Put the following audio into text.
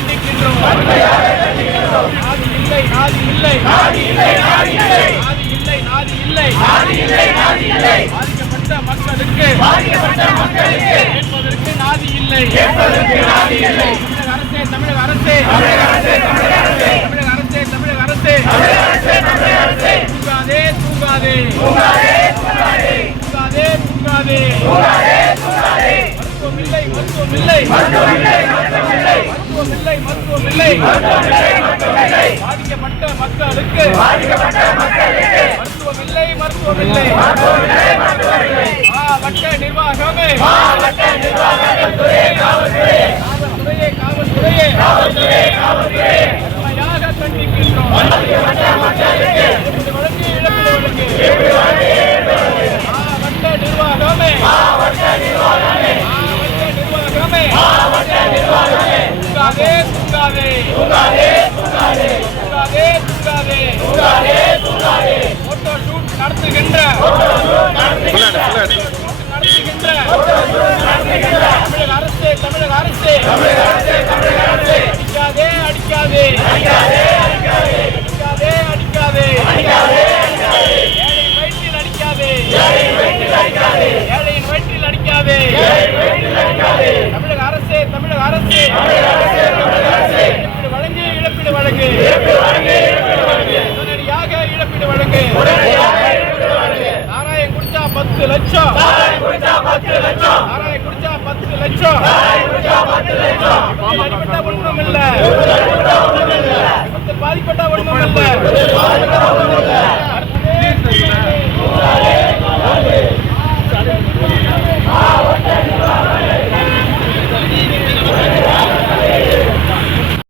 கண்டிக்கின்றோம். நாதி இல்லை, நாதி இல்லை, நாதி இல்லை, நாதி இல்லை, நாதி இல்லை, நாதி இல்லை, நாதி இல்லை, நாதி இல்லை. பாதிக்கப்பட்ட மக்களுக்கு கேட்பதற்கு நாதி இல்லை, கேட்பதற்கு நாதி இல்லை. தமிழக அரசே, தமிழக அரசே, தமிழக அரசே, தமிழக அரசே, தமிழக அரசே, தமிழக அரசே, தமிழக அரசே, தூங்காதே, தூங்காதே, தூங்காதே, தூங்காதே, தூங்காதே, தூங்காதே, தூங்காதே, தூங்காதே. மருத்துவமில்லை, மருத்துவமில்லை, மருத்துவமில்லை, மருத்துவமில்லை, மருத்துவமில்லை, மருத்துவமில்லை, மருத்துவமில்லை, மருத்துவமில்லை. பாதிக்கப்பட்ட மக்களுக்கு மருத்துவமில்லை, மருத்துவமில்லை, மருத்துவமில்லை, மருத்துவமில்லை. மாவட்ட நிர்வாகமே, மாவட்ட நிர்வாகமே, காவல்துறையே, காவல்துறையே, காவல்துறையே, காவல்துறையே, காவல்துறையே. உண்மையாக கண்டிக்கின்றோம். வழக்கு இழப்பீடு வழக்கு மாவட்ட நிர்வாகமே, மாவட்ட நிர்வாகமே, மாவட்ட நிர்வாகமே, மாவட்ட நிர்வாகமே. தூங்காதே, தூங்காதே, தூங்காதே, தூங்காதே, தூங்காதே, தூங்காதே, தூங்காதே, தூங்காதே. போட்டோ ஷூட் நடத்துகின்ற தமிழக அரசே, தமிழக அரசே, தமிழக அரசே, தமிழக அரசே. அடிக்காதே, அடிக்காதே, அடிக்காதே, அடிக்காதே, அடிக்காதே, அடிக்காதே, அடிக்காதே. ஏழையின் வயிற்றில் அடிக்காதே, ஏழையின் வயிற்றில் அடிக்காதே, ஏழையின் வயிற்றில் அடிக்காதே, ஏழையின் வயிற்றில் அடிக்காதே. தமிழக அரசே, தமிழக அரசே, தமிழக அரசே, தமிழக அரசே. இழப்பீடு வழங்கு, இழப்பீடு வழங்கு, இழப்பீடு வழங்கு, இழப்பீடு வழங்கு. உடனடியாக இழப்பீடு வழங்கு, உடனடியாக இழப்பீடு வழங்கு. சாராயம் குடிச்சா 10 லட்சம், சாராயம் குடிச்சா 10 லட்சம், சாராயம் குடிச்சா 10 லட்சம், சாராயம் குடிச்சா 10 லட்சம். பாதிக்கப்பட்ட ஒன்றும் இல்ல, பாதிக்கப்பட்ட ஒன்றும் இல்ல.